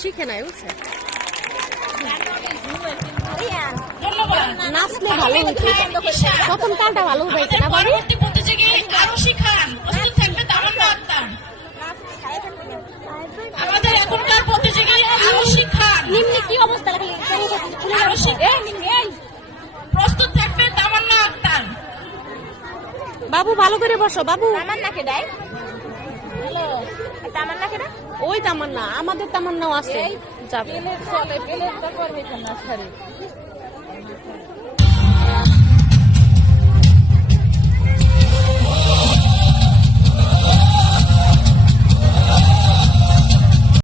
শিখে নাই বুঝছে নাচলে ভালো হইতো প্রথম তালটা ভালো হয়েছে না বাড়ি আমাদের এখনকার প্রতিযোগী আরো শিখান নিম্নে কি অবস্থা প্রস্তুত থাকবে তামান্না আক্তার বাবু ভালো করে বসো বাবু তামান্নাকে দেয় হ্যালো তামান্নাকে না ওই তামান্না আমাদের তামান্নাও আছে যাবে চলে প্লেটটা করবে কেন